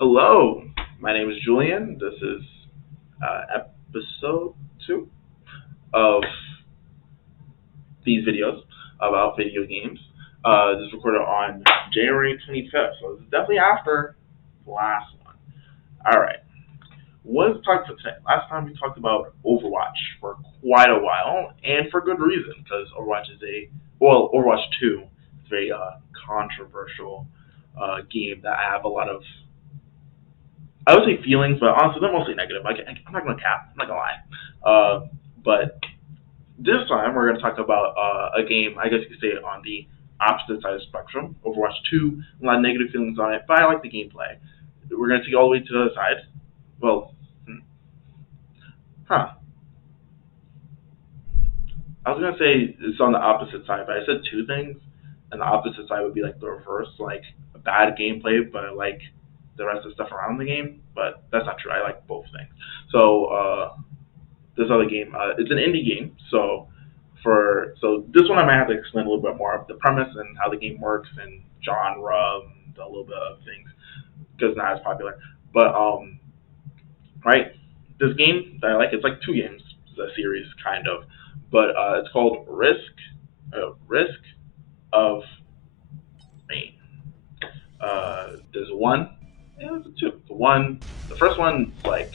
Hello, my name is Julian. This is episode 2 of these videos about video games. This is recorded on January 25th, so this is definitely after the last one. Alright, what is talk for today? Last time we talked about Overwatch for quite a while, and for good reason, because Overwatch 2 is a very controversial game that I have a lot of I would say feelings, but honestly, they're mostly negative. I'm not gonna cap. I'm not gonna lie. But this time we're gonna talk about a game. I guess you could say on the opposite side of the spectrum. Overwatch 2, a lot of negative feelings on it, but I like the gameplay. We're gonna take it all the way to the other side. Well, huh? I was gonna say it's on the opposite side, but I said two things, and the opposite side would be like the reverse, like a bad gameplay, but I like the rest of the stuff around the game. But that's not true. I like both things. So this other game, it's an indie game. So this one I might have to explain a little bit more of the premise and how the game works and genre, and a little bit of things because it's not as popular. But right, this game that I like, it's like two games, it's a series kind of, but it's called Risk of Rain. There's one, yeah, there's two. The first one's like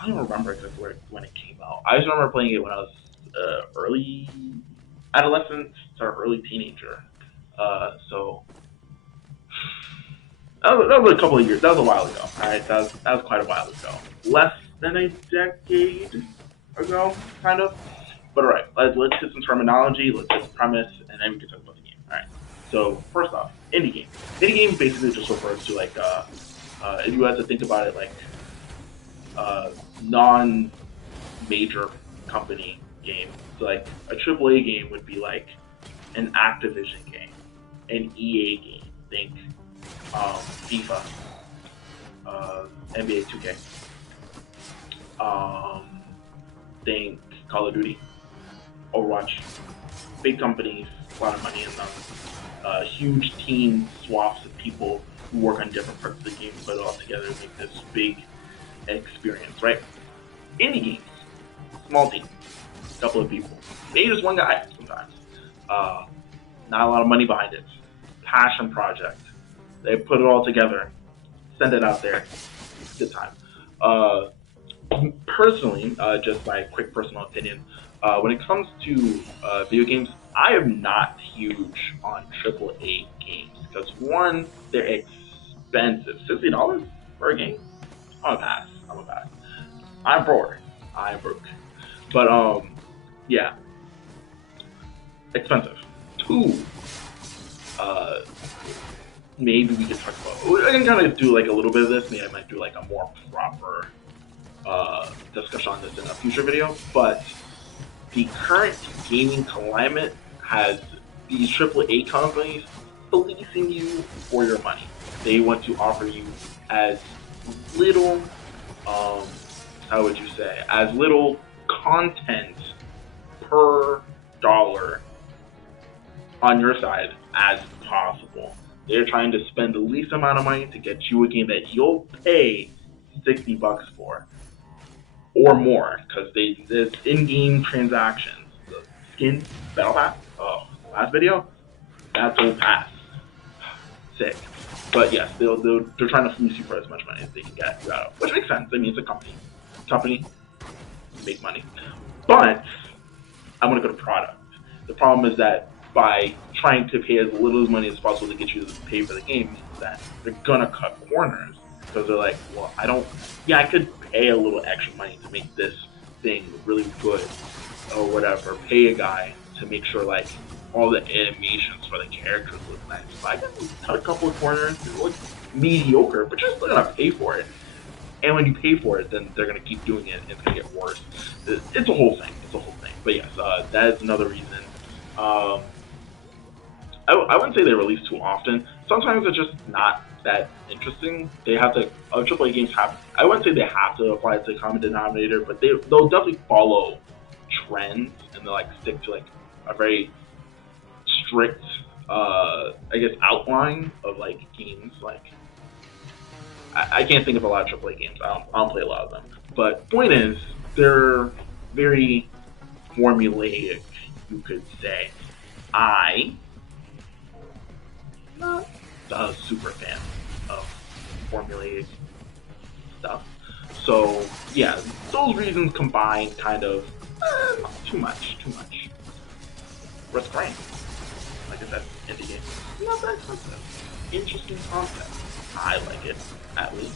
I don't remember exactly when it came out. I just remember playing it when I was early adolescent to early teenager. So that was a couple of years. That was a while ago. All right, that was quite a while ago. Less than a decade ago, kind of. But all right, let's hit some terminology. Let's hit the premise, and then we can talk about the game. All right. So first off, indie game. Indie game basically just refers to like if you had to think about it like non-major company game. So like a AAA game would be like an Activision game, an EA game. Think FIFA, NBA 2K. Think Call of Duty, Overwatch. Big companies, a lot of money in them. Huge team swaths of people who work on different parts of the game, put it all together to make this big experience, right? Indie games, small team, a couple of people, maybe just one guy sometimes. Not a lot of money behind it. Passion project. They put it all together, send it out there. Good time. Uh, Personally, just my quick personal opinion, when it comes to video games, I am not huge on AAA games because one, they're expensive. $60 for a game? I'm a pass. I'm a pass. I'm broke. I'm broke. But yeah, expensive. Two, uh, maybe we could talk about. I can kind of do like a little bit of this. Maybe I might do like a more proper discussion on this in a future video. But the current gaming climate has these AAA companies fleecing you for your money. They want to offer you as little, um, how would you say, as little content per dollar on your side as possible. They're trying to spend the least amount of money to get you a game that you'll pay $60 for or more because there's in-game transactions. The skin battle pass. Oh, last video, that's old pass. Sick. But yes, they're trying to fleece you for as much money as they can get you out of, which makes sense. I mean, it's a company. Company make money, but I want to go to product. The problem is that by trying to pay as little as money as possible to get you to pay for the game means that they're gonna cut corners because they're like, well, I don't. Yeah, I could pay a little extra money to make this thing really good or whatever. Pay a guy to make sure like all the animations for the characters look nice. So I can cut a couple of corners. It looks mediocre, but you're still gonna pay for it. And when you pay for it, then they're gonna keep doing it, and it's gonna get worse. It's a whole thing. It's a whole thing. But yes, that is another reason. Um, I wouldn't say they release too often. Sometimes they're just not that interesting. They have to. AAA games have. I wouldn't say they have to apply it to the common denominator, but they'll definitely follow trends and they'll like stick to like a very strict, I guess, outline of like games. Like I can't think of a lot of AAA games. I don't play a lot of them. But point is, they're very formulaic, you could say. I not a super fan of formulaic stuff. So yeah, those reasons combined, kind of not too much. Risk Rain, like I said, indie game, not that expensive. Interesting concept. I like it, at least.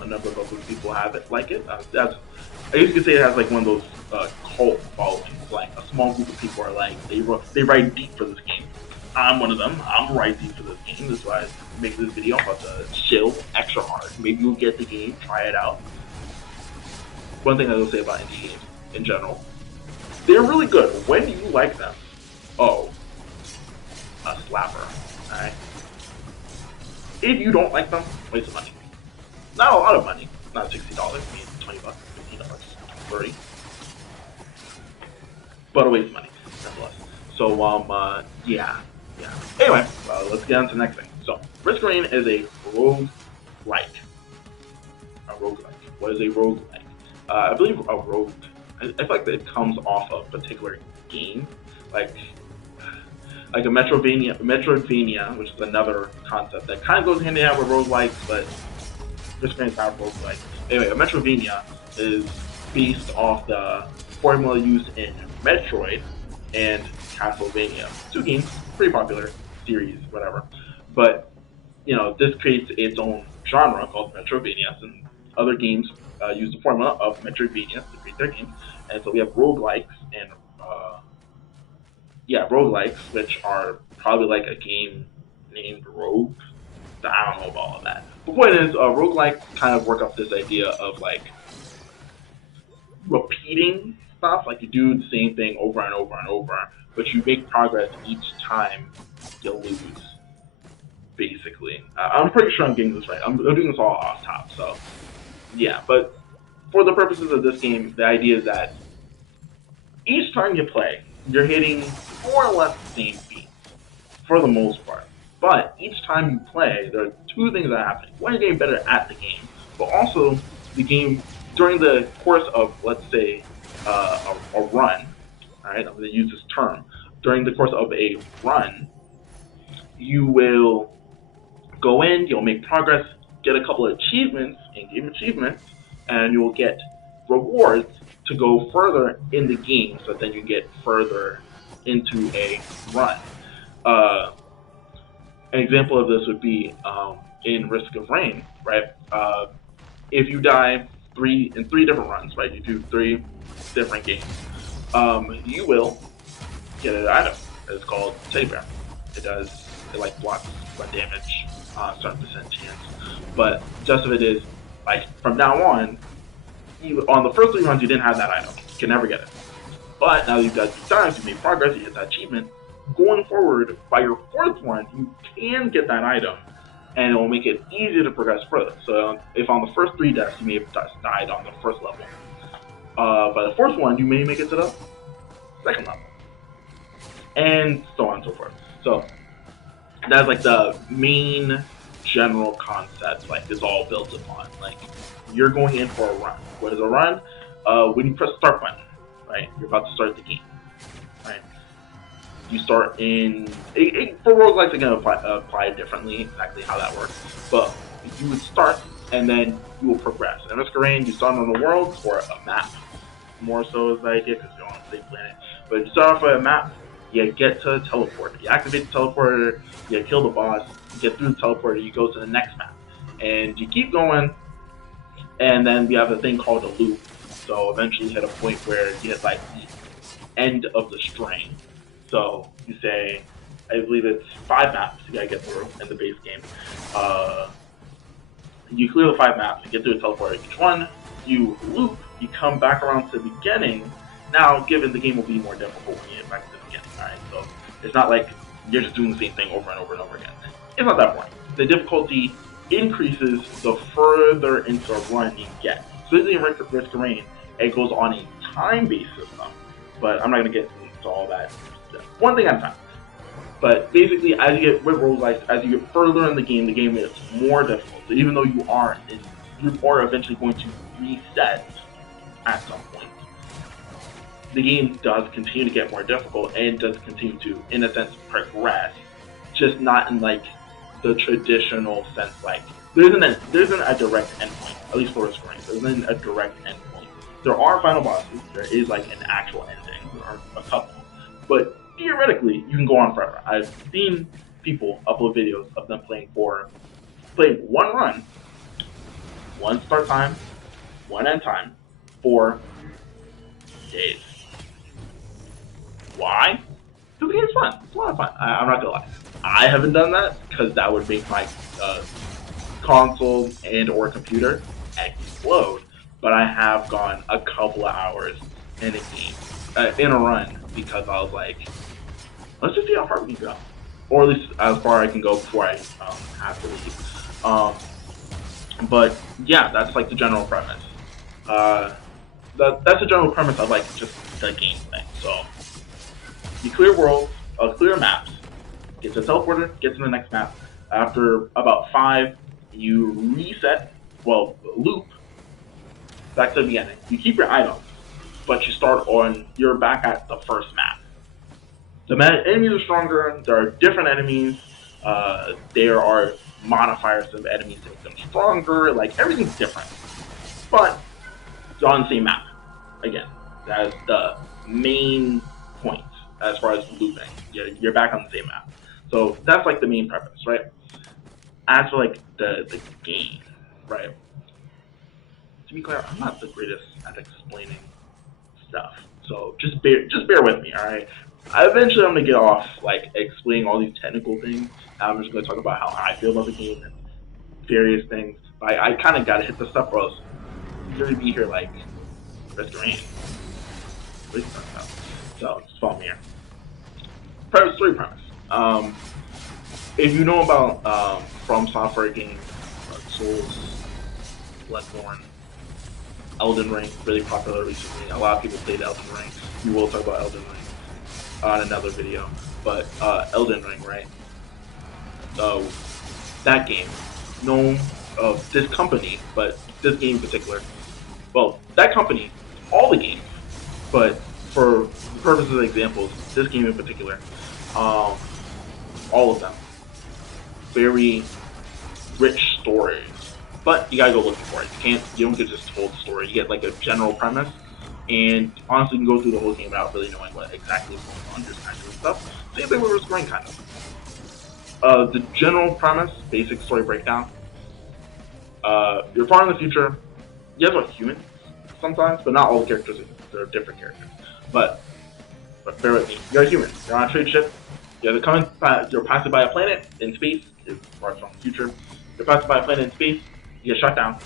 A number of other people have it like it. I guess you could say it has like one of those cult followings. Like a small group of people are like they ride deep for this game. I'm one of them. I'm ride deep for this game. That's why I make this video about the chill extra hard. Maybe you'll get the game, try it out. One thing I will say about indie games in general, they're really good. When you like them, oh, a slapper. Alright? If you don't like them, waste of money. Not a lot of money. Not $60, maybe $20, $15, $30. But a waste of money, nonetheless. So, yeah. Anyway, let's get on to the next thing. So, Risk Rain is a roguelike. A roguelike. What is a roguelike? I believe a rogue. I feel like it comes off a particular game, like a Metroidvania, which is another concept that kind of goes hand in hand with roguelikes, but Risk Rain is not a roguelike. Anyway, a Metroidvania is based off the formula used in Metroid and Castlevania. Two games, pretty popular series, whatever. But this creates its own genre called Metroidvanias, and other games use the formula of Metroidvanias to create their games. And so we have roguelikes and roguelikes, which are probably like a game named Rogue. I don't know about all of that. The point is, roguelikes kind of work off this idea of like repeating stuff. Like you do the same thing over and over and over, but you make progress each time you lose. Basically, I'm pretty sure I'm getting this right. I'm doing this all off top, so yeah. But for the purposes of this game, the idea is that each time you play, you're hitting more or less the same beats for the most part. But each time you play, there are two things that happen. One, you're getting better at the game, but also the game during the course of, let's say, a run. All right, I'm going to use this term. During the course of a run, you will go in, you'll make progress, get a couple of achievements, in-game achievements, and you'll get rewards to go further in the game, so then you get further into a run. An example of this would be in Risk of Rain, right? If you die in three different runs, right? You do 3 different games. You will get an item. It's called Teddy Bear. It like blocks one damage, certain percent chance. But just of it is, like, from now on the first 3 runs you didn't have that item. You can never get it. But now you've got 2 times, you made progress, you get that achievement. Going forward, by your 4th one, you can get that item, and it will make it easier to progress further. So if on the first 3 deaths you may have died on the first level, by the 4th one you may make it to the 2nd level, and so on and so forth. So that's like the main general concept. Like it's all built upon. Like you're going in for a run. What is a run? When you press the start button, right? You're about to start the game, right? You start in for roguelikes, again, apply differently, exactly how that works. But you would start, and then you will progress. In Risk of Rain, you start on the world or a map. More so is the idea because you're on the same planet. But you start off with a map. You get to a teleporter. You activate the teleporter. You kill the boss. You get through the teleporter. You go to the next map, and you keep going. And then we have a thing called a loop. So eventually you hit a point where you hit like the end of the string. So you say, I believe it's 5 maps you gotta get through in the base game. You clear the 5 maps, you get through the teleporter each one, you loop, you come back around to the beginning. Now, given the game will be more difficult when you get back to the beginning, alright? So it's not like you're just doing the same thing over and over and over again. It's not that point. The difficulty increases the further into a run you get. So this is in Risk of Rain, it goes on a time-based system, but I'm not gonna get into all that. One thing at a time. But basically, as you get with roguelikes, as you get further in the game is more difficult. So even though you are eventually going to reset at some point, the game does continue to get more difficult and does continue to, in a sense, progress. Just not in like the traditional sense. Like there isn't a direct endpoint, at least for this game. There isn't a direct endpoint. There are final bosses. There is like an actual ending. There are a couple, but theoretically, you can go on forever. I've seen people upload videos of them playing one run, one start time, one end time, for days. Why? Because the game's fun. It's a lot of fun. I'm not gonna lie. I haven't done that because that would make my console and or computer explode. But I have gone a couple of hours in a game, in a run, because I was like, let's just see how far we can go, or at least as far I can go before I have to leave. But yeah, that's like the general premise. That's the general premise of like just the game thing. So you clear worlds, clear maps, get to teleporter, get to the next map. After about 5, you reset, loop back to the beginning. You keep your items, but you're back at the first map. The enemies are stronger. There are different enemies. There are modifiers of enemies to make them stronger. Like everything's different, but it's on the same map. Again, that's the main point as far as looping. You're back on the same map. So that's like the main premise, right? As for like the game, right? To be clear, I'm not the greatest at explaining stuff, so just bear with me, all right? Eventually, I'm gonna get off like explaining all these technical things. I'm just gonna talk about how I feel about the game and various things. I kind of gotta hit the stuff, or else you're gonna be here like restoring. So just follow me here. Story premise. If you know about From Software games, Souls, Bloodborne, Elden Ring, really popular recently. A lot of people played Elden Ring. We will talk about Elden Ring on another video. But Elden Ring, right? That game, known of this company, but this game in particular. Well, that company, all the games, but for the purposes of examples, this game in particular, all of them, very rich stories. But you gotta go looking for it. You don't get just told the story. You get like a general premise, and honestly, you can go through the whole game without really knowing what exactly is going on, just kind of stuff. Same thing with Risk kind of. The general premise, basic story breakdown. You're far in the future. You have humans sometimes, but not all the characters. They're different characters. But bear with me. You're a human. You're on a trade ship. You're passing by a planet in space. It's far from the future. You're passing by a planet in space. You get shut down.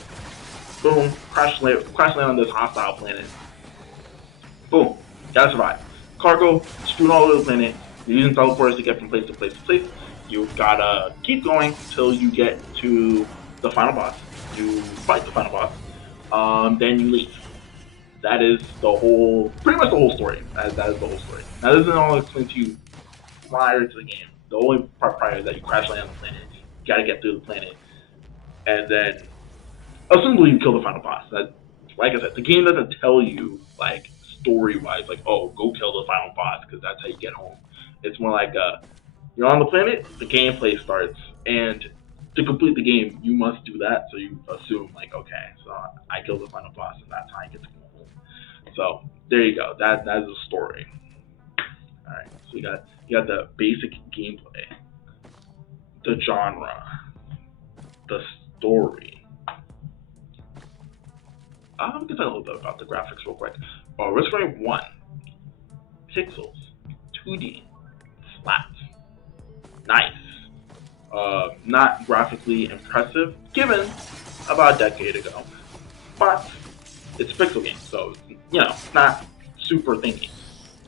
Boom. Crash land on this hostile planet. Boom. Gotta survive. Cargo strewn all over the planet. You're using teleporters to get from place to place to place. You've gotta keep going till you get to the final boss. You fight the final boss. Then you leave. That is pretty much the whole story. That is the whole story. Now, this isn't all explained to you prior to the game. The only part prior is that you crash land on the planet. You gotta get through the planet. And then, assumably, you kill the final boss. Like I said, the game doesn't tell you, like, story-wise, like, oh, go kill the final boss, because that's how you get home. It's more like, you're on the planet, the gameplay starts, and to complete the game, you must do that, so you assume, like, okay, so I killed the final boss, and that's how I get to go home. So, there you go. That is the story. Alright, so you got the basic gameplay, the genre, the story. I'm gonna talk a little bit about the graphics real quick. Risk 1, pixels, 2D, flat, nice. Not graphically impressive, given about a decade ago, but it's a pixel game, so not super thinky.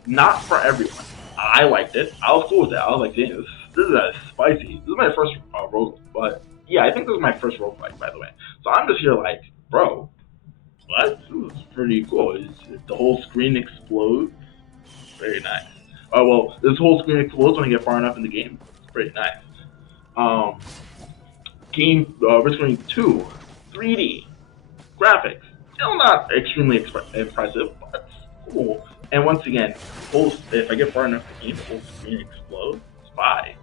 Not for everyone. I liked it. I was cool with it. I was like, damn, this is spicy. This is my first rogue, but yeah, I think this is my first roguelike, by the way. So I'm just here like, bro, what? This is pretty cool. The whole screen explodes. Very nice. Oh well, this whole screen explodes when I get far enough in the game. It's pretty nice. Um, Risk of Rain 2, 3D graphics, still not extremely impressive, but cool. And once again, if I get far enough in the game, the whole screen explodes. It's fine.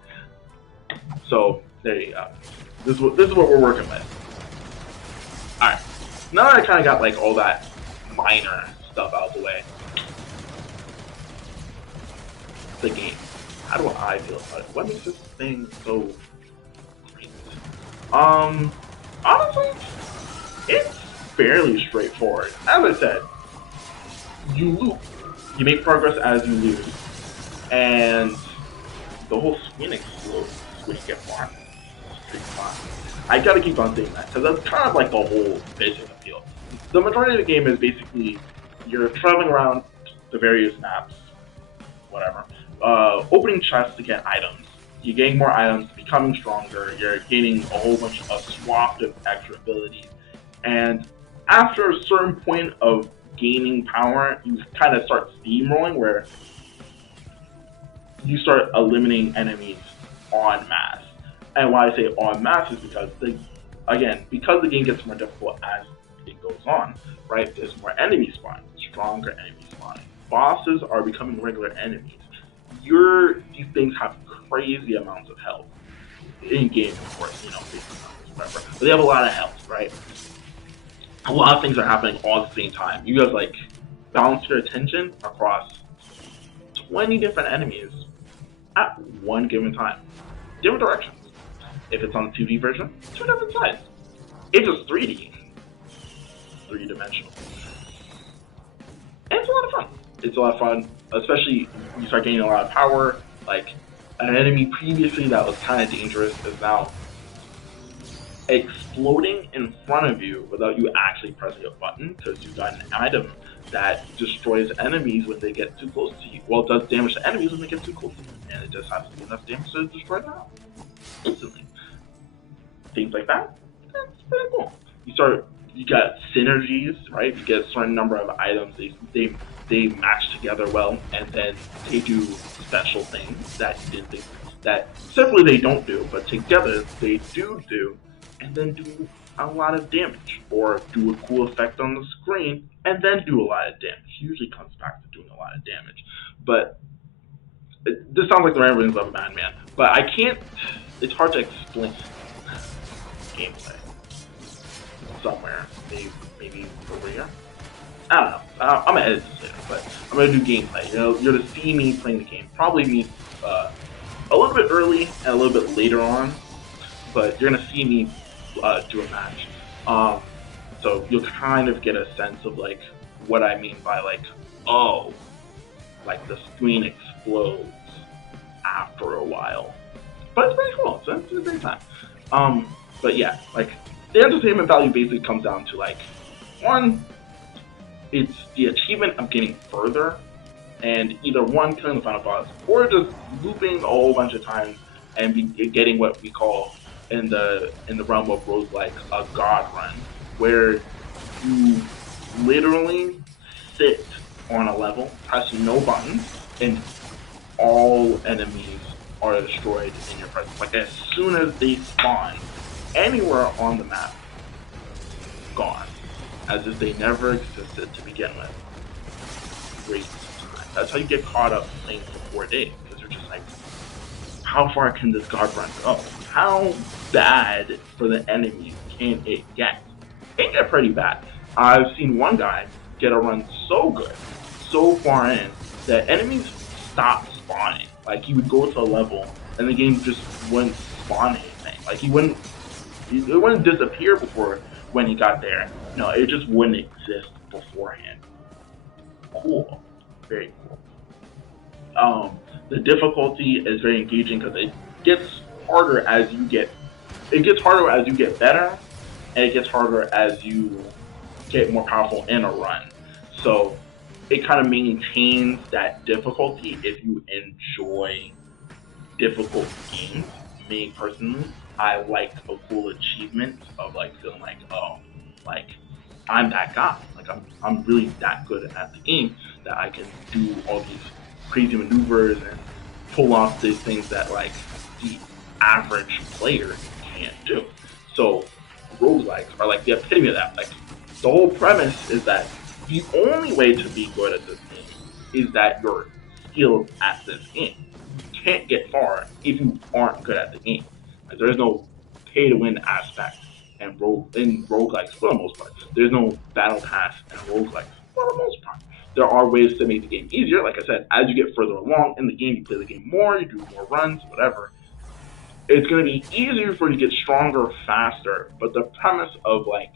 So there you go. This is what we're working with. All right. Now that I kind of got like all that minor stuff out of the way, the game. How do I feel about it? What makes this thing so great? Honestly, it's fairly straightforward. As I said, you loop, you make progress as you lose, and the whole screen explodes when you get far. It's pretty fun. I gotta keep on saying that because that's kind of like the whole vision appeal. The majority of the game is basically you're traveling around the various maps, whatever, opening chests to get items. You're getting more items, becoming stronger. You're gaining a whole bunch of swapped of extra abilities, and after a certain point of gaining power, you kind of start steamrolling where you start eliminating enemies en masse. And why I say en masse is because because the game gets more difficult as it goes on, right? There's more enemy spawning, stronger enemy spawning. Bosses are becoming regular enemies. These things have crazy amounts of health. In game, of course, whatever. But they have a lot of health, right? A lot of things are happening all at the same time. You guys like balance your attention across 20 different enemies at one given time. Different directions. If it's on the 2D version, two different sides. If it's 3D, three-dimensional. And it's a lot of fun. It's a lot of fun, especially you start gaining a lot of power. Like an enemy previously that was kind of dangerous is now exploding in front of you without you actually pressing a button because you got an item that destroys enemies when they get too close to you. Well, it does damage to enemies when they get too close to you, and it just has to do enough damage to destroy them instantly. Things like that. That's pretty cool. You got synergies, right? You get a certain number of items. They match together well, and then they do special things that you didn't think that separately they don't do, but together they do, and then do a lot of damage, or do a cool effect on the screen, and then do a lot of damage. Usually comes back to doing a lot of damage, but this sounds like the ramblings of a madman. But I can't. It's hard to explain gameplay somewhere. Maybe over here. I don't know. I'm gonna edit this later, but I'm gonna do gameplay. You're gonna see me playing the game. Probably me a little bit early and a little bit later on, but you're gonna see me do a match. So you'll kind of get a sense of like what I mean by like, oh, like the screen explodes after a while. But it's pretty cool. So it's a great time. But yeah, like the entertainment value basically comes down to like one, it's the achievement of getting further, and either one killing the final boss or just looping a whole bunch of times and getting what we call in the realm of roguelike a god run, where you literally sit on a level, press no buttons, and all enemies are destroyed in your presence. Like as soon as they spawn anywhere on the map, gone. As if they never existed to begin with. Great time. That's how you get caught up playing for 4 days, because you're just like, how far can this guard run go? How bad for the enemies can it get? It can get pretty bad. I've seen one guy get a run so good, so far in, that enemies stopped spawning. Like he would go to a level and the game just wouldn't spawn anything. Like it wouldn't disappear before when he got there. No, it just wouldn't exist beforehand. Cool. Very cool. The difficulty is very engaging because it gets harder as you get better, and it gets harder as you get more powerful in a run. So it kind of maintains that difficulty if you enjoy difficult games. Me personally, I like a cool achievement of like feeling like, oh, like I'm that guy. Like I'm really that good at the game that I can do all these crazy maneuvers and pull off these things that like the average player can't do. So roguelikes are like the epitome of that. Like the whole premise is that the only way to be good at this game is that you're skilled at this game. You can't get far if you aren't good at the game. Like, there is no pay to win aspect and roguelikes for the most part. There's no battle pass and roguelikes for the most part. There are ways to make the game easier. Like I said, as you get further along in the game, you play the game more, you do more runs, whatever. It's going to be easier for you to get stronger faster, but the premise of like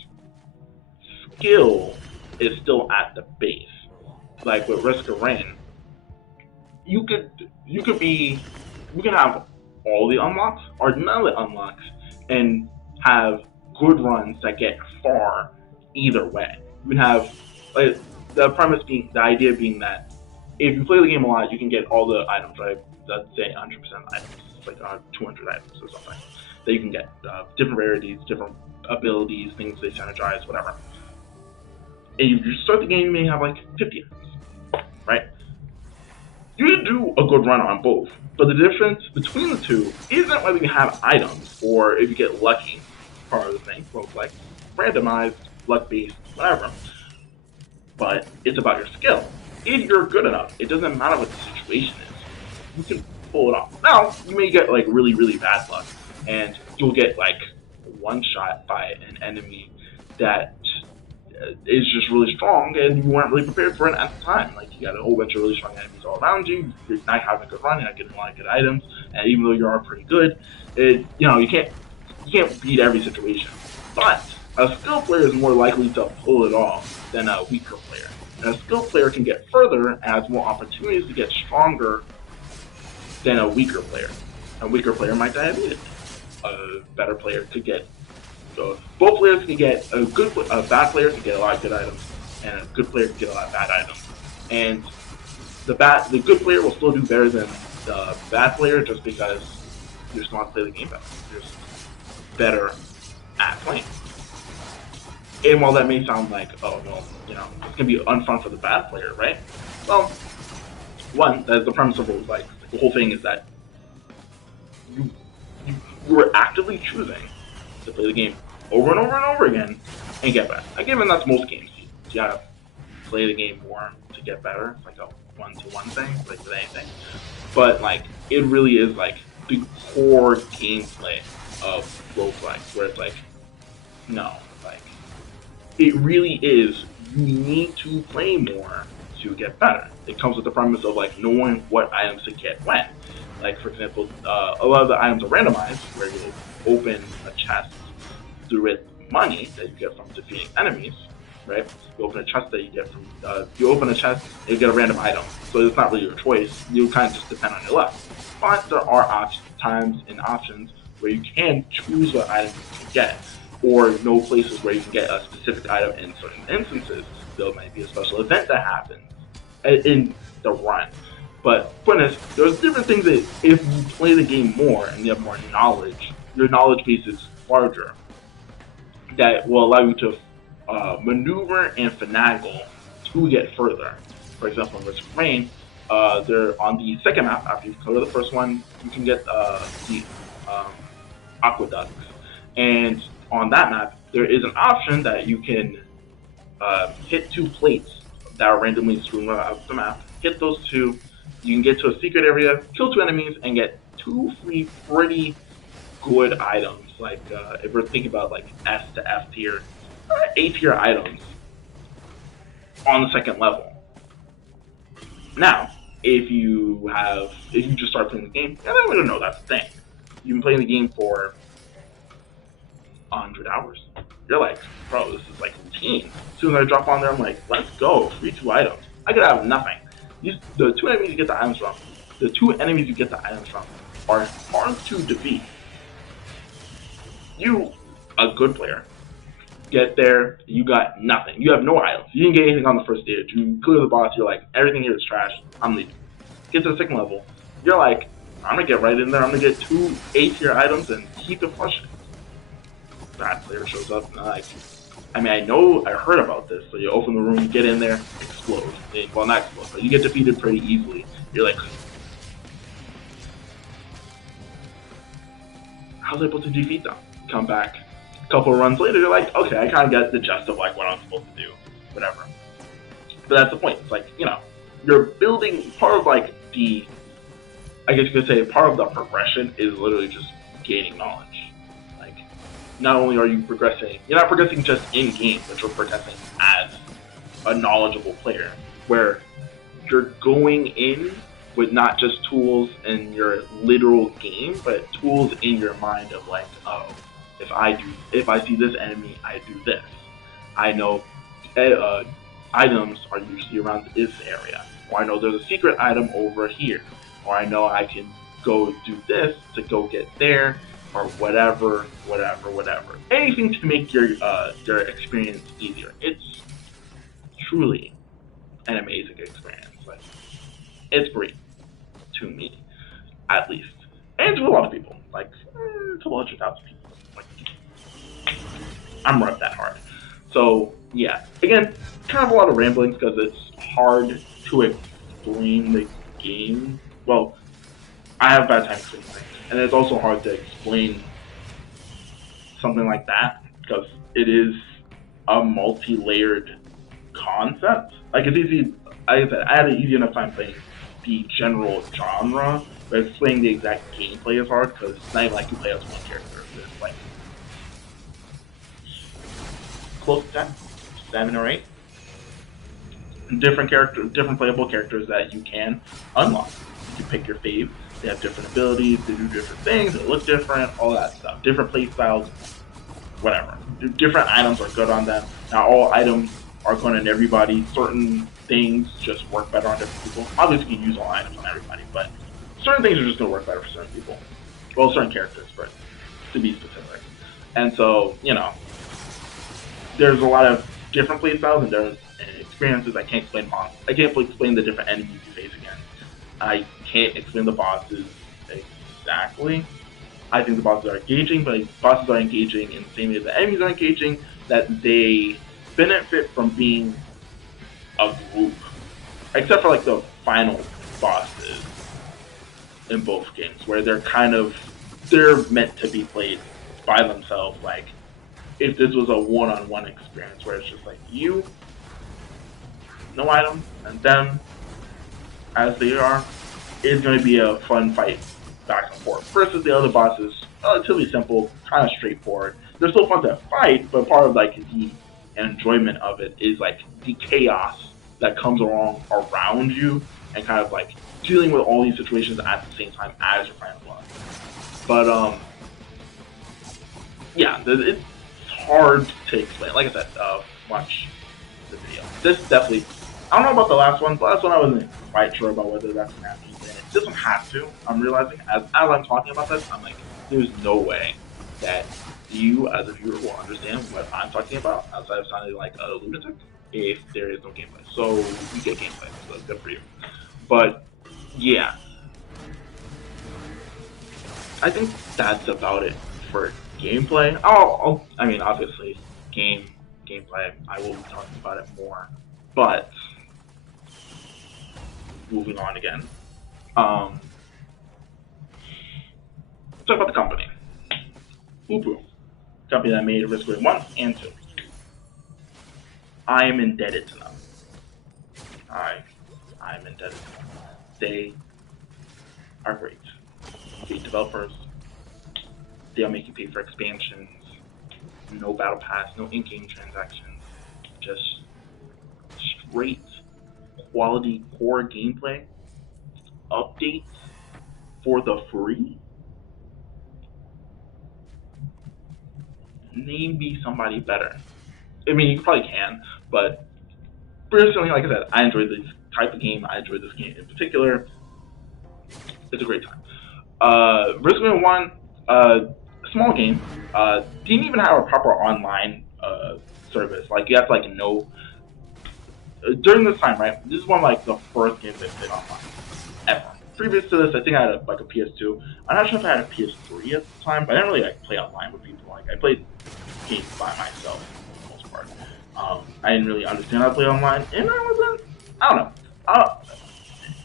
skill is still at the base. Like with Risk of Rain, you can have all the unlocks or none of the unlocks and have good runs that get far either way. You can have like the premise being the idea being that if you play the game a lot, you can get all the items, right? Let's say 100% items, it's like 200 items or something that you can get, different rarities, different abilities, things they synergize, whatever. And you start the game, you may have like 50 items, right? You can do a good run on both, but the difference between the two isn't whether you have items or if you get lucky. Part of the thing, both like randomized, luck-based, whatever. But it's about your skill. If you're good enough, it doesn't matter what the situation is. You can pull it off. Now, you may get like really, really bad luck, and you'll get like one shot by an enemy that is just really strong, and you weren't really prepared for it at the time. Like, you got a whole bunch of really strong enemies all around you. You're not having a good run. You're not getting a lot of good items, and even though you are pretty good, you can't beat every situation. But a skilled player is more likely to pull it off than a weaker player. And a skilled player can get further and has more opportunities to get stronger than a weaker player. A weaker player might die immediately. A better player could get. So both players can get a bad player can get a lot of good items, and a good player can get a lot of bad items. And the good player will still do better than the bad player just because you just want to play the game better. You're just better at playing. And while that may sound like, oh well, it's gonna be unfun for the bad player, right? Well, one, that's the premise of roguelike. The whole thing is that you're actively choosing to play the game over and over and over again and get better. Given that's most games, you gotta play the game more to get better. It's like a one-to-one thing, like with anything. But like, it really is like the core gameplay of roguelike, where it's like, no, like, it really is, you need to play more to get better. It comes with the premise of like knowing what items to get when. Like, for example, a lot of the items are randomized, where you open a chest through it money that you get from defeating enemies, right? You open a chest that you get from, you open a chest, you get a random item. So it's not really your choice. You kind of just depend on your luck. But there are times and options where you can choose what items you can get, or know places where you can get a specific item in certain instances. There might be a special event that happens in the run. But goodness, there's different things that if you play the game more and you have more knowledge, your knowledge base is larger, that will allow you to maneuver and finagle to get further. For example, in Risk of Rain, they're on the second map. After you go to the first one, you can get the aqueducts, and on that map, there is an option that you can hit two plates that are randomly strewn out the map. Hit those two, you can get to a secret area, kill two enemies, and get two free pretty good items. Like, if we're thinking about like S to F tier, A tier items on the second level. Now, if you just start playing the game, and I don't know, that's the thing. You've been playing the game for 100 hours. You're like, bro, this is like routine. As soon as I drop on there, I'm like, let's go, free two items. I could have nothing. The two enemies you get the items from, are hard to defeat. You, a good player, get there, you got nothing. You have no items. You didn't get anything on the first stage. You clear the boss, you're like, everything here is trash, I'm leaving. Get to the second level, you're like, I'm gonna get right in there, I'm gonna get two A tier items and keep it pushing. bad player shows up, and I mean, I heard about this. So you open the room, get in there, explode. Well, not explode, but you get defeated pretty easily. You're like, I was able to defeat them. Come back a couple of runs later, you're like, okay, I kind of get the gist of like what I'm supposed to do, whatever. But that's the point. It's like, you're building part of like I guess you could say part of the progression is literally just gaining knowledge. Like, not only are you progressing, you're not progressing just in game, but you're progressing as a knowledgeable player, where you're going in with not just tools in your literal game, but tools in your mind of like, oh, if I see this enemy, I do this. I know items are usually around this area, or I know there's a secret item over here, or I know I can go do this to go get there, or whatever. Anything to make your experience easier. It's truly an amazing experience. Like, it's great to me, at least, and to a lot of people. Like a couple 100,000 people. Like, I'm not that hard. So yeah, again, kind of a lot of ramblings because it's hard to explain the game. Well, I have bad time explaining things, and it's also hard to explain something like that because it is a multi-layered concept. Like, it's easy. Like I said, I had an easy enough time playing the general genre, but explaining the exact gameplay is hard because it's not even like you play as one character. It's like close to 10, 7 or 8 different playable characters that you can unlock. You pick your fave. They have different abilities. They do different things. They look different. All that stuff. Different play styles. Whatever. Different items are good on them. Not all items are good on everybody. Certain things just work better on different people. Obviously, you can use all items on everybody, but certain things are just going to work better for certain people. Well, certain characters, but to be specific. And so, there's a lot of different play styles and there's experiences. I can't explain the different enemies you face again. I can't explain the bosses exactly. I think the bosses are engaging, but bosses are engaging in the same way the enemies are engaging, that they benefit from being a group. Except for like the final bosses in both games, where they're meant to be played by themselves. Like, if this was a one-on-one experience where it's just like you, no item, and them as they are, it's going to be a fun fight back and forth. Versus the other bosses, relatively simple, kind of straightforward. They're still fun to fight, but part of like the enjoyment of it is like the chaos that comes along around you and kind of like dealing with all these situations at the same time as you're playing along. But yeah, it's hard to explain. Like I said, watch the video. This definitely, I don't know about the last one. The last one I wasn't quite sure about whether that's gonna happen. This one has to. I'm realizing as I'm talking about this, I'm like, there's no way that you as a viewer will understand what I'm talking about outside of sounding like a lunatic if there is no gameplay. So you get gameplay, so that's good for you. But yeah, I think that's about it for gameplay. I mean, obviously, gameplay. I will be talking about it more, but moving on again. Let's talk about the company. Ubu, company that made Risk-A-Run 1 and 2. I am indebted to them. I'm indebted to them. They are great. Great developers. They'll make you pay for expansions. No battle pass, no in-game transactions. Just straight quality core gameplay. Updates for the free. Name me somebody better. I mean, you probably can, but personally, like I said, I enjoy this type of game. I enjoy this game in particular. It's a great time. Risk-A-Run 1, small game. Didn't even have a proper online service. Like, you have to like know. During this time, right? This is one of like the first games they played online ever. previous to this, I think I had a PS2. I'm not sure if I had a PS3 at the time, but I didn't really like play online with people. Like I played games by myself for the most part. I didn't really understand how to play online, and I don't know. Uh,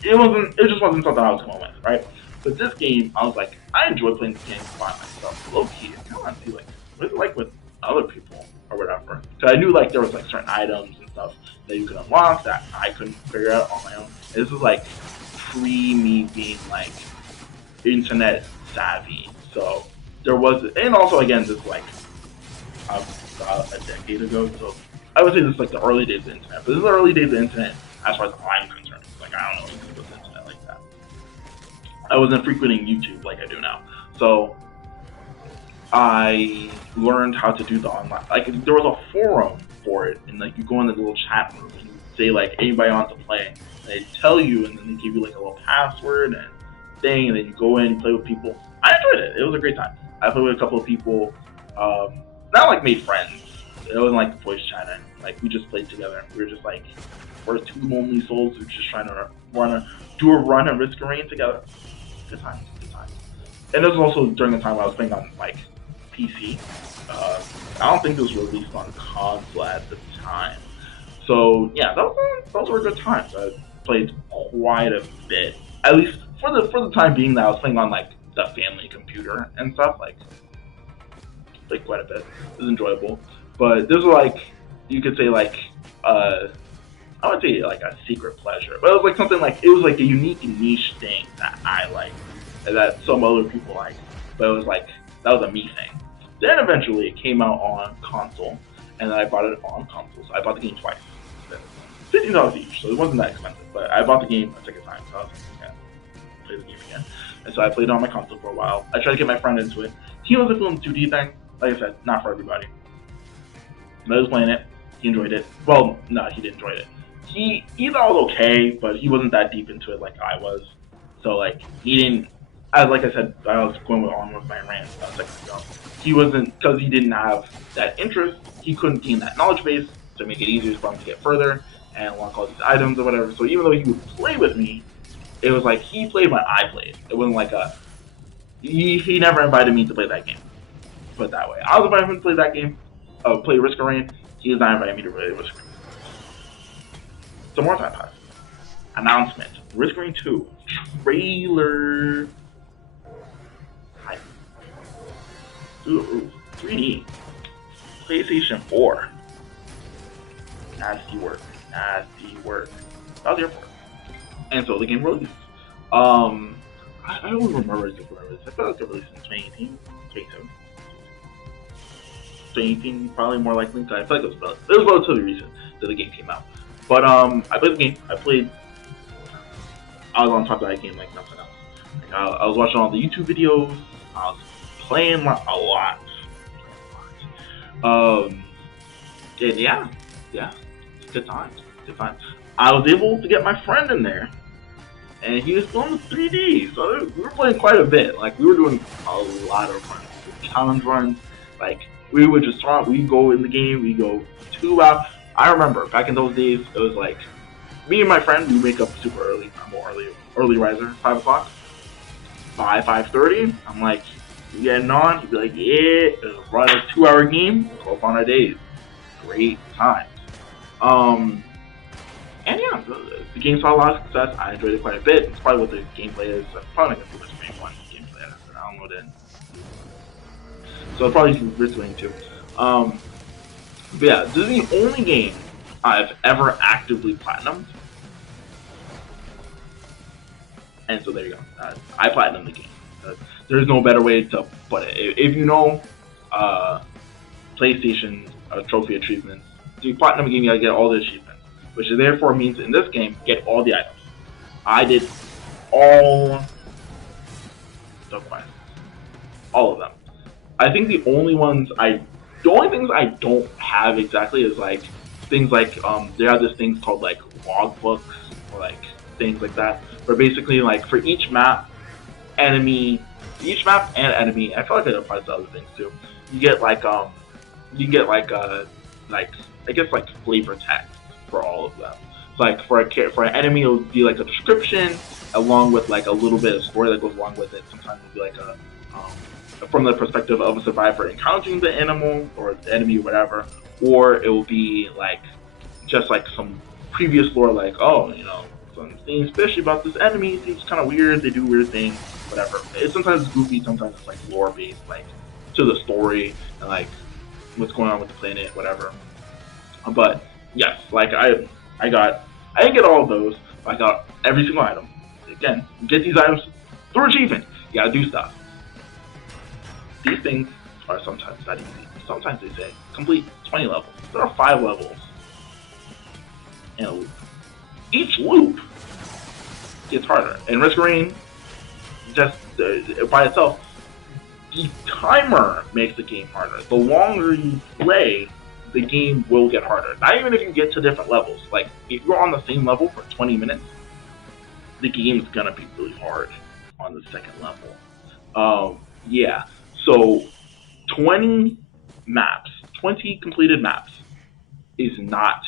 it just wasn't something I was going with, right? But this game, I was like, I enjoy playing this game by myself. Low key, I kind of want to see like what is it like with other people or whatever. Because I knew like there was like certain items and stuff that you could unlock that I couldn't figure out on my own. And this is like pre me being like internet savvy, so there was, and also again this like a decade ago. So I would say this is like the early days of the internet. But this is the early days of the internet as far as I'm concerned. Like I don't know anything about the internet like that. I wasn't frequenting YouTube like I do now. So I learned how to do the online. Like there was a forum for it, and like you go in the little chat room and you say like anybody wants to play. And they tell you, and then they give you like a little password and thing, and then you go in and play with people. I enjoyed it. It was a great time. I played with a couple of people. Not like made friends. It wasn't like voice chatting. Like we just played together. We were just like we're two lonely souls who are just trying to do a run and Risk of Rain together. Good times, good times. And this was also during the time I was playing on like PC. I don't think it was released on console at the time. So yeah, those were good times. I played quite a bit, at least for the time being that I was playing on like the family computer and stuff. Like played quite a bit. It was enjoyable, but this was like you could say like I would say like a secret pleasure, but it was like something like it was like a unique niche thing that I like and that some other people like. But it was like that was a me thing. Then eventually it came out on console, and then I bought it on console. So I bought the game twice. $15 each, so it wasn't that expensive. But I bought the game a second time, so I was like, yeah, play the game again. And so I played it on my console for a while. I tried to get my friend into it. He wasn't feeling the 2D thing. Like I said, not for everybody. But I was playing it. He enjoyed it. Well, no, he didn't enjoy it. He thought it was okay, but he wasn't that deep into it like I was. So like he didn't. Like I said, I was going on with my rant a second ago. He wasn't, because he didn't have that interest. He couldn't gain that knowledge base to make it easier for him to get further and unlock all these items or whatever. So even though he would play with me, it was like he played when I played. It wasn't like he never invited me to play that game. Put it that way. I was invited him to play that game, play Risk of Rain. He was not inviting me to play Risk of Rain. Some more time passed. Announcement: Risk of Rain 2 trailer. Ooh, 3D. PlayStation 4. Nasty work. Nasty work. That was the airport. And so the game released. I don't remember exactly when it released. I feel like it released in 2018, 2017. 2018, probably more likely. I feel like it was relatively recent that the game came out. But I played the game. I was on top of that game like nothing else. Like, I was watching all the YouTube videos. I was playing a lot. And yeah, good times. I was able to get my friend in there, and he was playing with 3D, so we were playing quite a bit. Like we were doing a lot of runs, challenge runs. Like we would just we go in the game, we go 2 hours. I remember back in those days, it was like me and my friend, we wake up super early. I'm more early riser, 5 o'clock. By 5:30, I'm like, you getting on? He'd be like, yeah, run a 2-hour game, go up on our days. Great times. And yeah, the game saw a lot of success. I enjoyed it quite a bit. It's probably what the gameplay is. I'm probably not going to do Risk of Rain 1 gameplay after I download it. So I'll probably do Risk of Rain 2. But yeah, this is the only game I've ever actively platinumed. And so there you go. I platinumed the game. There's no better way to put it. If you know PlayStation trophy achievements, so you platinum a game, you gotta get all the achievements, which therefore means in this game, get all the items. I did all the quests, all of them. I think the only things I don't have exactly is like things like there are these things called like logbooks or like things like that, where basically like for each map and enemy, I feel like it applies to other things too. You get like I guess flavor text for all of them. So like for an enemy, it'll be like a description, along with like a little bit of story that goes along with it. Sometimes it'll be like from the perspective of a survivor encountering the animal or the enemy or whatever, or it will be like just like some previous lore, like, oh, something fishy about this enemy. It seems kind of weird. They do weird things, whatever. It's sometimes goofy, sometimes it's like lore based, like to the story and like what's going on with the planet, whatever. But yes, like I didn't get all of those, but I got every single item. Again, you get these items through achievement. You gotta do stuff. These things are sometimes not easy. Sometimes they say complete 20 levels. There are 5 levels in a loop. Each loop gets harder. And Risk of Rain, just by itself, the timer makes the game harder. The longer you play, the game will get harder. Not even if you get to different levels. Like, if you're on the same level for 20 minutes, the game's gonna be really hard on the second level. Yeah. So, 20 maps, 20 completed maps, is not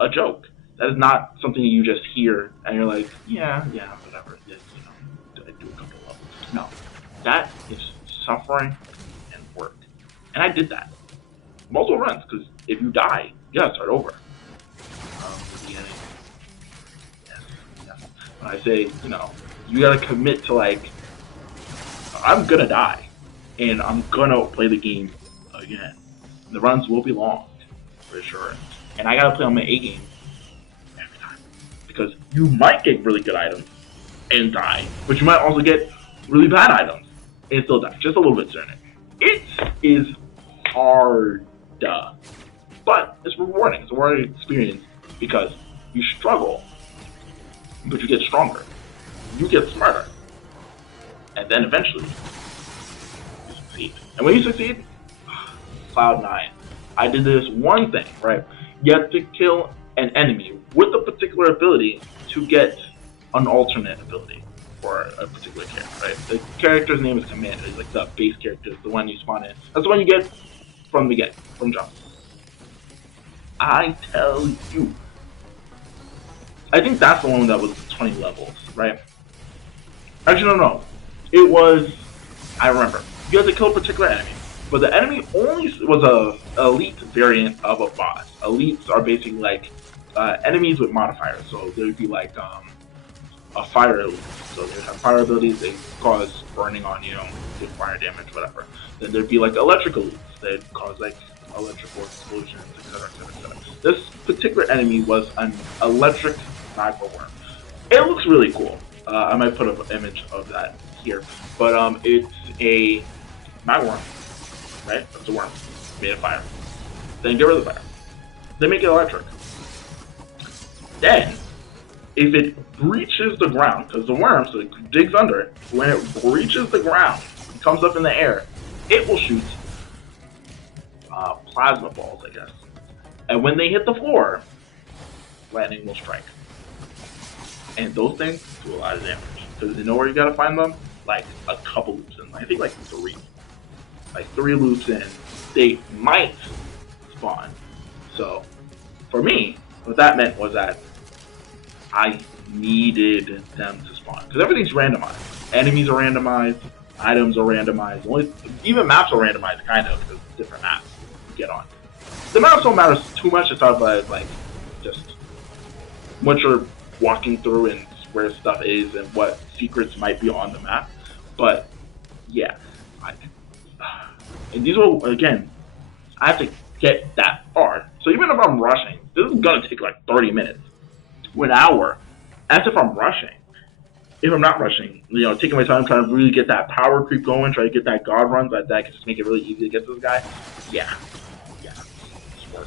a joke. That is not something you just hear and you're like, yeah, whatever. Yes, I do a couple of levels. No, that is suffering and work, and I did that multiple runs because if you die, you gotta start over. Beginning. Yes. When I say, you gotta commit to like, I'm gonna die, and I'm gonna play the game again. And the runs will be long, for sure. And I gotta play on my A game every time because you might get really good items and die, but you might also get really bad items and still die. Just a little bit certain. It is hard, but it's rewarding. It's a rewarding experience because you struggle, but you get stronger. You get smarter, and then eventually you succeed. And when you succeed, Cloud 9. I did this one thing, right? You have to kill an enemy with a particular ability to get an alternate ability for a particular character, right? The character's name is Commander. It's like the base character, the one you spawn in. That's the one you get from the get, from jump. I tell you. I think that's the one that was 20 levels, right? Actually, no. It was, I remember. You had to kill a particular enemy. But the enemy only was a elite variant of a boss. Elites are basically like enemies with modifiers. So there would be like a fire elite. So they have fire abilities. They cause burning on you, do fire damage, whatever. Then there'd be like electric elites. They'd cause like electrical explosions, etc., etc., etc. This particular enemy was an electric magma worm. It looks really cool. I might put up an image of that here. But it's a magma worm. Right? That's a worm made of fire. Then get rid of the fire. Then make it electric. Then, if it breaches the ground, because the worm, so it digs under it, when it breaches the ground, it comes up in the air, it will shoot plasma balls, I guess. And when they hit the floor, lightning will strike. And those things do a lot of damage. Because you know where you gotta find them? Like a couple loops in. I think like 3. Like 3 loops in, they might spawn. So, for me, what that meant was that I needed them to spawn. Because everything's randomized. Enemies are randomized, items are randomized, even maps are randomized, kind of, because different maps you get on. The maps don't matter too much, it's about like, just what you're walking through and where stuff is and what secrets might be on the map. But, yeah. And these will, again, I have to get that far. So even if I'm rushing, this is going to take like 30 minutes to an hour. As if I'm rushing. If I'm not rushing, taking my time trying to really get that power creep going, try to get that god run, that can just make it really easy to get to this guy. Yeah. It's work.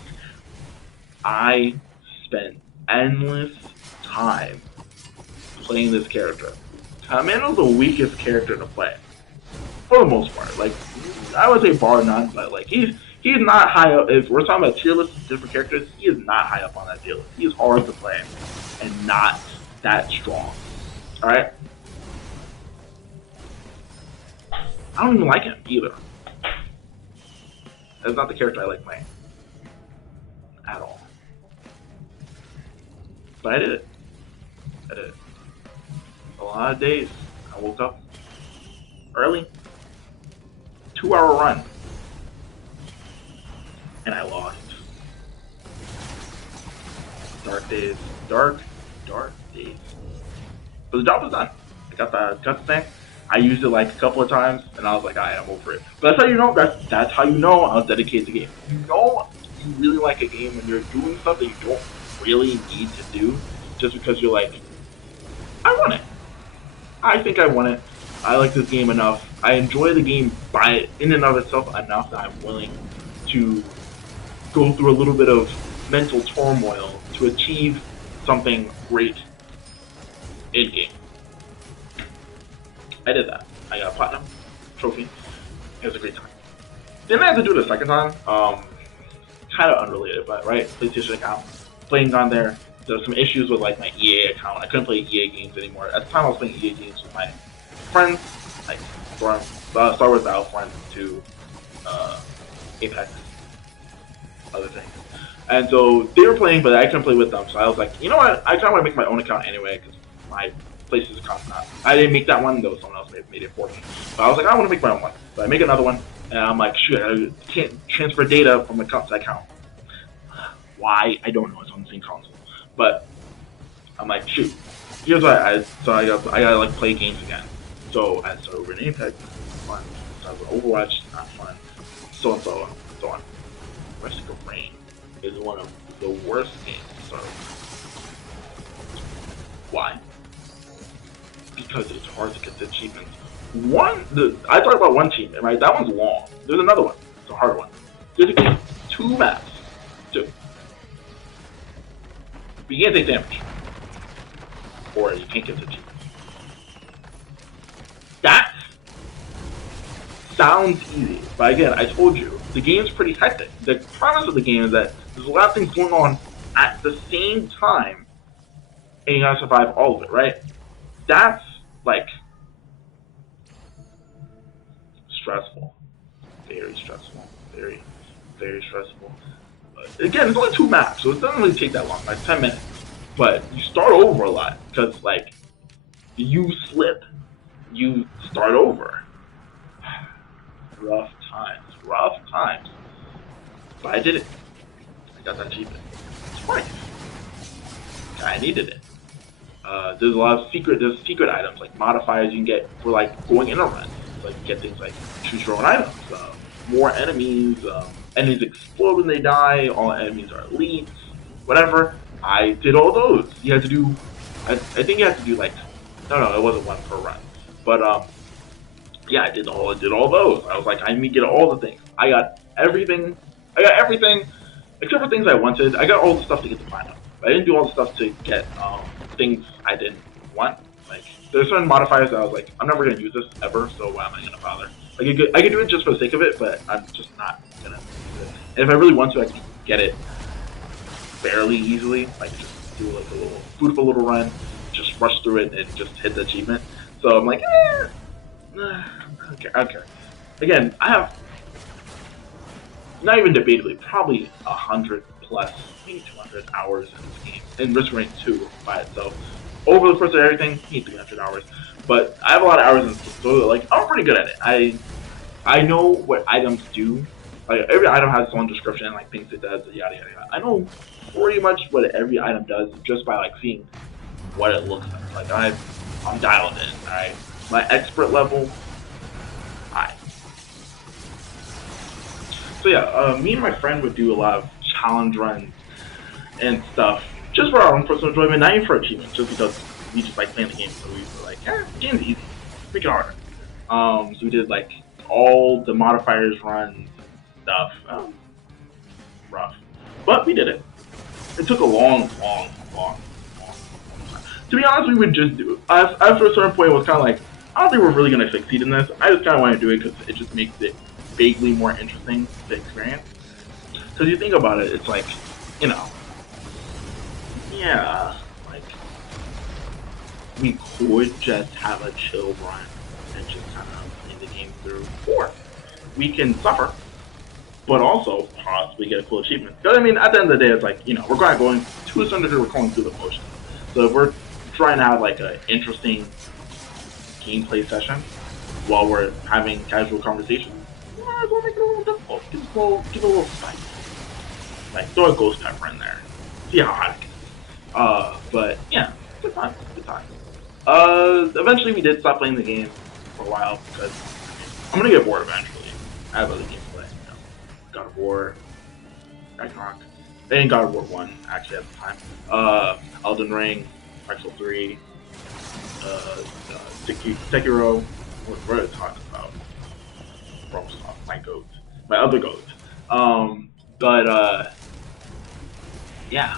I spent endless time playing this character. Commando's the weakest character to play. For the most part. Like, I would say bar none, but like he's not high up. If we're talking about tier lists of different characters, he is not high up on that tier list. He is hard to play and not that strong. Alright? I don't even like him either. That's not the character I like playing. At all. But I did it. lot of days I woke up early, 2-hour run, and I lost. Dark days, dark days. But the job was done. I got the thing. I used it like a couple of times, and I was like, alright, I'm over it. But that's how you know. That's how you know I was dedicated to the game. You know, you really like a game when you're doing stuff that you don't really need to do, just because you're like, I want it. I think I want it. I like this game enough. I enjoy the game by in and of itself enough that I'm willing to go through a little bit of mental turmoil to achieve something great in game. I did that. I got a platinum trophy. It was a great time. Didn't I have to do it a second time? Kind of unrelated, but right, PlayStation account. Playing on there. There were some issues with like my EA account. I couldn't play EA games anymore. At the time, I was playing EA games with my friends, like from Star Wars Battlefront to Apex, other things. And so they were playing, but I couldn't play with them. So I was like, you know what? I kind of want to make my own account anyway, because my PlayStation account's not. I didn't make that one, though someone else made it for me. But I was like, I want to make my own one. So I make another one, and I'm like, shoot, I can't transfer data from account to account. Why? I don't know. It's on the same console. But I'm like, shoot. Here's what I gotta like play games again. So I started over in Apex, fun. Started with Overwatch, not fun. So and so and so on. Risk of Rain is one of the worst games to start with. Why? Because it's hard to get the achievements. I talked about one achievement, right? That one's long. There's another one. It's a hard one. There's a game, 2 maps. 2. But you can't take damage. Or you can't get the achievements. That sounds easy. But again, I told you, the game's pretty hectic. The premise of the game is that there's a lot of things going on at the same time, and you gotta survive all of it, right? That's, like, stressful. Very stressful. Very, very stressful. Again, it's only 2 maps, so it doesn't really take that long, like 10 minutes. But you start over a lot, because, like, you slip, you start over. Rough times. But I did it. I got that achievement. Twice. I needed it. There's a lot of secret items, like modifiers you can get for, like, going in a run. Like, you get things like choose your own items, more enemies, enemies explode when they die, all enemies are elites, whatever. I did all those. You had to do, I think you had to do like, no, it wasn't one per run. But, yeah, I did all those. I was like, I need to get all the things. I got everything, except for things I wanted. I got all the stuff to get the platinum. I didn't do all the stuff to get, things I didn't want. Like, there's certain modifiers that I was like, I'm never going to use this ever, so why am I going to bother? Like, I could do it just for the sake of it, but I'm just not going to do it. And if I really want to, I can get it fairly easily. Like, just do like a little, boot up a little run, just rush through it, and just hit the achievement. So I'm like, okay. Again, I have, not even debatably, probably 100 plus, maybe 200 hours in this game. In Risk of Rain 2 by itself. Over the course of everything, maybe 300 hours. But I have a lot of hours in this game, so like, I'm pretty good at it. I know what items do. Like, every item has its own description, like things it does, yada yada yada. I know pretty much what every item does just by like seeing what it looks like. Like, I'm dialed in, alright? My expert level, high. So yeah, me and my friend would do a lot of challenge runs and stuff, just for our own personal enjoyment, not even for achievements, just because we just like playing the game, so we were like, the game's easy, make it harder. So we did like all the modifiers runs, stuff, rough. But we did it. It took a long time. To be honest, we would just do it. After a certain point, it was kind of like, I don't think we're really going to succeed in this. I just kind of want to do it because it just makes it vaguely more interesting to experience. Because you think about it, it's like, you know, yeah, like, we could just have a chill run and just kind of play the game through. Or we can suffer, but also possibly get a cool achievement. Because, I mean, at the end of the day, it's like, you know, we're going to a certain degree, we're going through the motions. So if we're trying to have, like, an interesting gameplay session while we're having casual conversations, might as well make it a little difficult. Give it a little spice. Like throw a ghost pepper in there. See how hot it gets. But yeah, good time. Good time. Eventually we did stop playing the game for a while because I'm gonna get bored eventually. I have other games to play. You know, God of War, Ragnarok. And God of War 1 actually at the time. Elden Ring, Dark Souls 3, Sekiro. What are we talking about? My goat, my other goat. Yeah.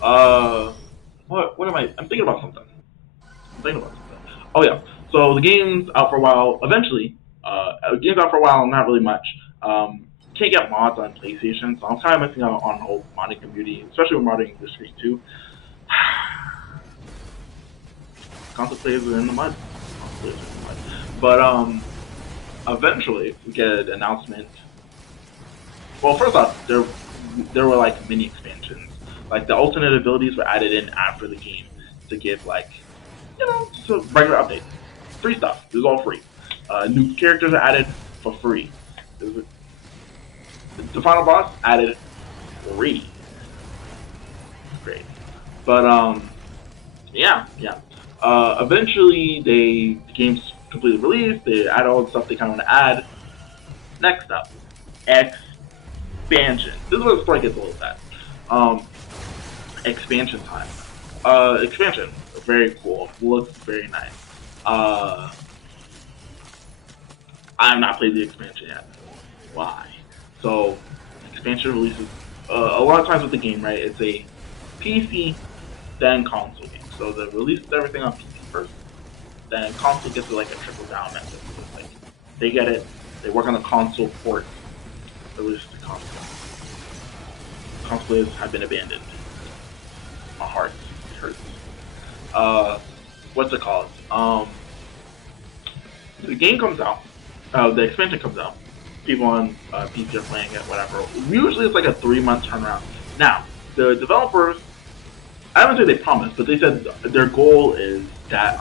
What am I? I'm thinking about something. Oh yeah. So the game's out for a while. Eventually, game's out for a while. Not really much. Can't get mods on PlayStation, so I'm kind of missing out on the whole modding community, especially with modding English 2. Console players are in the mud. But eventually we get an announcement. Well, first off, there were like mini expansions. Like the alternate abilities were added in after the game to give like, just a regular update. Free stuff. It was all free. New characters are added for free. The final boss added free. Great. But yeah. Eventually the game's completely released. They add all the stuff they kind of want to add. Next up, expansion. This is where the story gets a little bad. Expansion time. Expansion. Very cool. Looks very nice. I've not played the expansion yet. Why? So, expansion releases a lot of times with the game, right? It's a PC then console game. So the releases everything on PC first, then console gets like a trickle down method. Like they get it, they work on the console port, release the console. Console players have been abandoned. My heart hurts. What's it called? The game comes out. The expansion comes out. People on PC are playing it, whatever. Usually it's like a 3-month turnaround. Now, the developers, I wouldn't say they promised, but they said their goal is that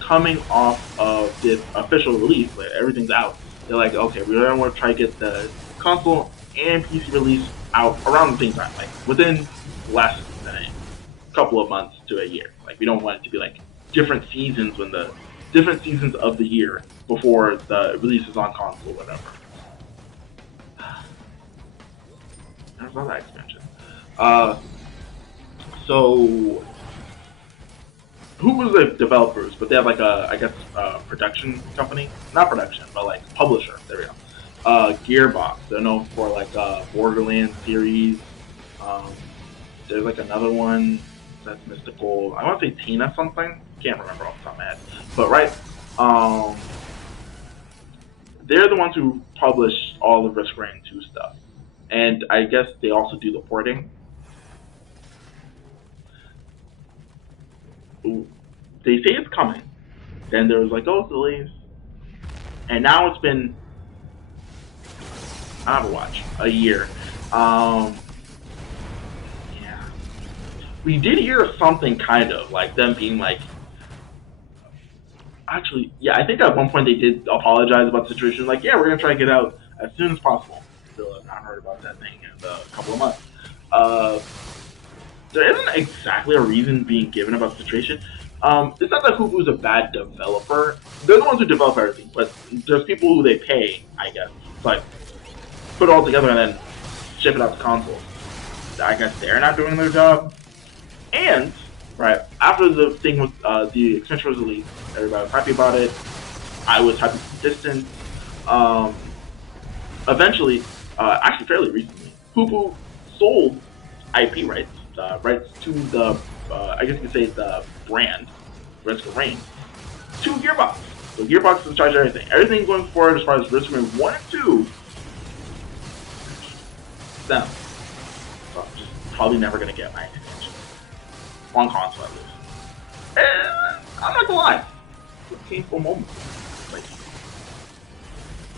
coming off of the official release, like everything's out, they're like, okay, we're going to want to try to get the console and PC release out around the same time, like within less than a couple of months to a year. Like we don't want it to be like different seasons of the year before the release is on console, whatever. Never saw that expansion. So who was the developers? But they have like production company, not production, but like publisher. There we go. Gearbox. They're known for like Borderlands series. There's like another one that's mystical. I want to say Tina something. Can't remember off the top of my head. But right, they're the ones who publish all the Risk Rain 2 stuff, and I guess they also do the porting. They say it's coming. Then there was like, oh, delays, and now it's been a year. Yeah, we did hear something kind of like them being like. Actually, yeah, I think at one point they did apologize about the situation. Like, yeah, we're gonna try to get out as soon as possible. Still have not heard about that thing in a couple of months. There isn't exactly a reason being given about the situation. It's not that Hubu's a bad developer. They're the ones who develop everything, but there's people who they pay, I guess, but put it all together and then ship it out to consoles. I guess they're not doing their job. And right after the thing with the extension was released, everybody was happy about it. I was happy from a distance. Eventually, actually fairly recently, Hubu sold IP rights, to the, I guess you could say the brand, Risk of Rain, to Gearbox. So Gearbox is in charge of everything. Everything going forward as far as Risk of Rain 1 and 2, them. So I'm just probably never going to get my expansion. On console at least. And I'm not gonna lie, it's a painful moment. Like,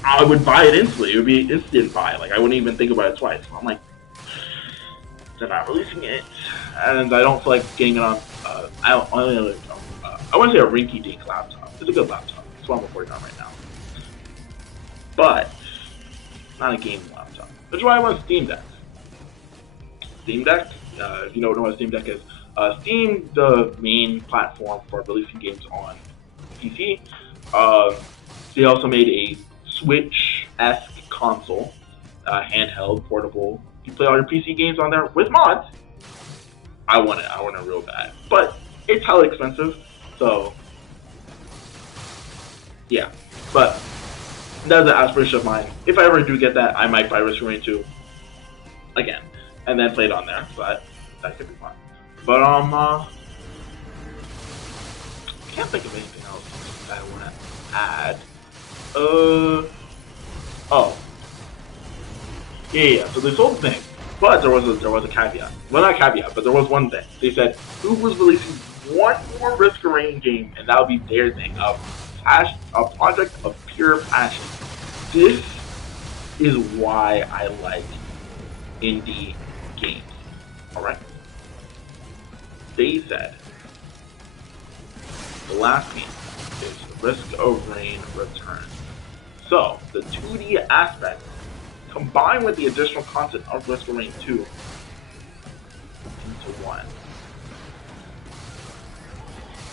I would buy it instantly. It would be an instant buy. Like, I wouldn't even think about it twice. I'm like, they're not releasing it, and I don't feel like getting it on. I only I wouldn't say a rinky-dink laptop. It's a good laptop. That's what I'm recording on right now. But not a gaming laptop. That's why I want Steam Deck. Steam Deck, if you don't know what Steam Deck is, Steam, the main platform for releasing games on PC. They also made a Switch-esque console, handheld, portable. You play all your PC games on there with mods. I want it real bad. But it's hella expensive, so yeah. But that's an aspiration of mine. If I ever do get that, I might buy Risk of Rain 2 again, and then play it on there. So that could be fun. But I can't think of anything else that I want to add. Oh, yeah. So they sold the thing, but there was a caveat. Well, not a caveat, but there was one thing. They said who was releasing one more Risk of Rain game, and that would be their thing. A project of pure passion. This is why I like indie games. Alright? They said the last game is Risk of Rain Return. So, the 2D aspect combined with the additional content of Risk of Rain 2 into one.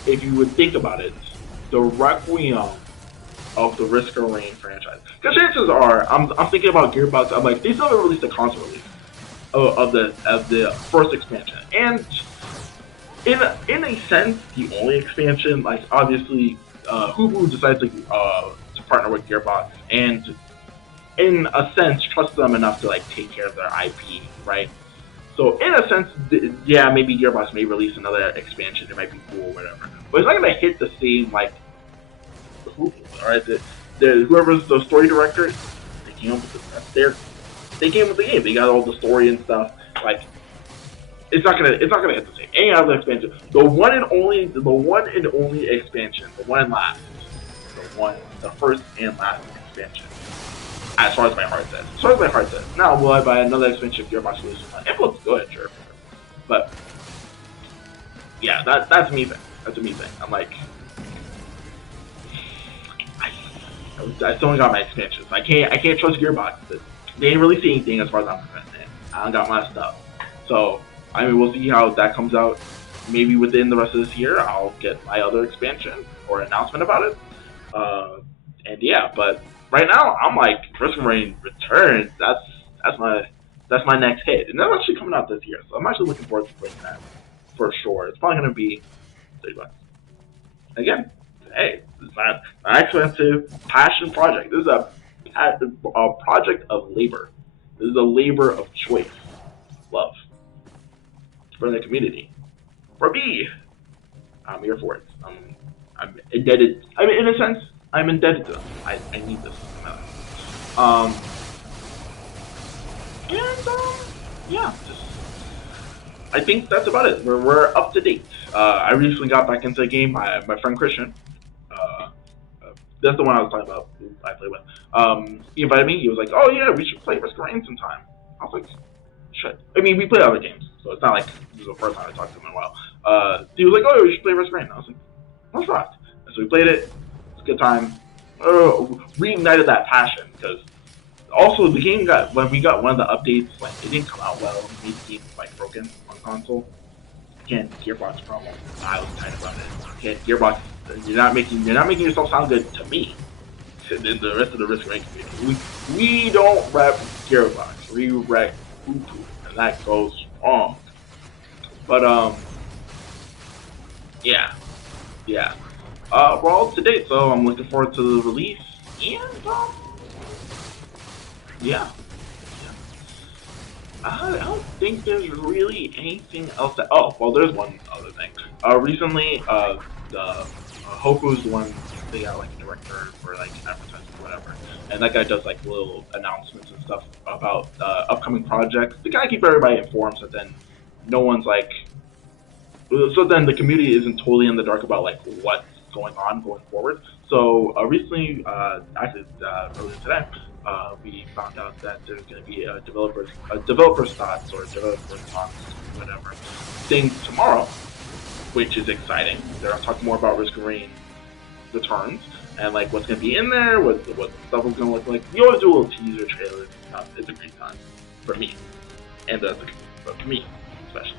If you would think about it, the Requiem of the Risk of Rain franchise. Because chances are, I'm thinking about Gearbox. I'm like, they still haven't released a console release of the first expansion, and in a sense, the only expansion. Like obviously, Hubu decided to partner with Gearbox, and in a sense, trust them enough to like take care of their IP, right? So in a sense, yeah, maybe Gearbox may release another expansion. It might be cool, or whatever. But it's not gonna hit the same like. Alright, whoever's the story director, they came up with they came with the game. They got all the story and stuff. Like, it's not gonna hit the same. Any other expansion, the one and only expansion, the first and last expansion. As far as my heart says. Now, will I buy another expansion if Gearbox releases one? It looks good, sure, but yeah, that's me thing. That's a me thing. I'm like. I still ain't got my expansions. I can't trust Gearbox. They ain't really see anything as far as I'm concerned. I don't got my stuff. So I mean, we'll see how that comes out. Maybe within the rest of this year, I'll get my other expansion or announcement about it. And yeah, but right now I'm like Risk of Rain Returns. That's my next hit, and that's actually coming out this year. So I'm actually looking forward to playing that for sure. It's probably gonna be $30. Again. Hey, it's not an expensive passion project. This is a project of labor. This is a labor of choice, love for the community. For me, I'm here for it. I'm indebted. I mean, in a sense, I'm indebted to them. I need this. Yeah. I think that's about it. We're up to date. I recently got back into the game. My friend Christian. That's the one I was talking about. Who I play with. He invited me. He was like, "Oh yeah, we should play Risk of Rain sometime." I was like, "Shit." I mean, we play other games, so it's not like this is the first time I talked to him in a while. He was like, "Oh, we should play Risk of Rain." I was like, "Let's rock." And so we played it. It's a good time. Reignited that passion because also the game when we got one of the updates, like it didn't come out well. It made the game like broken on console. Again, Gearbox problem. I was tight about it. Again, Gearbox. You're not making yourself sound good to me. To the rest of the Risk of Rain community. We don't rep Gearbox. We rep Hubu, and that goes wrong. But yeah. We're all up to date, so I'm looking forward to the release. And yeah. I don't think there's really anything else that. Oh, well, there's one other thing. Recently, the Hoku's the one they got like a director for like advertising or whatever, and that guy does like little announcements and stuff about upcoming projects to kind of keep everybody informed. So then no one's like, so then the community isn't totally in the dark about like what's going forward. So recently, actually earlier today, we found out that there's going to be a developer thoughts or developer talks, whatever, thing tomorrow which is exciting. They're gonna talk more about Risk of Rain Returns and like what's gonna be in there, what stuff is gonna look like. You always do a little teaser trailer and stuff. It's a great time for me, and but for me especially.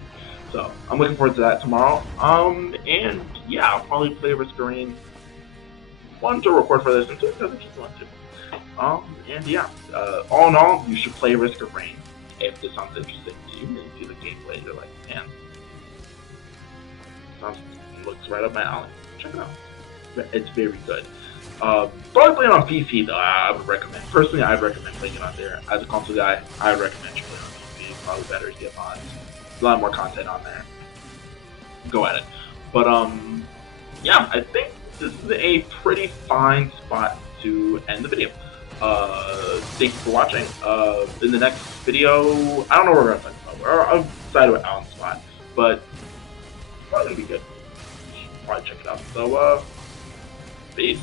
So I'm looking forward to that tomorrow. And yeah, I'll probably play Risk of Rain 1 to record for this, and 2 because I just want to. And yeah, all in all, you should play Risk of Rain if this sounds interesting to you and you see the gameplay. You're like, man, looks right up my alley. Check it out. It's very good. Probably playing on PC though. I would recommend. Personally, I'd recommend playing it on there. As a console guy, I would recommend you play on PC. It's probably better to get mods. A lot more content on there. Go at it. But yeah, I think this is a pretty fine spot to end the video. Thank you for watching. In the next video, I don't know where we're gonna find it. I'll decide what Alan's spot, but it's probably gonna be good. Probably check it out. So, peace.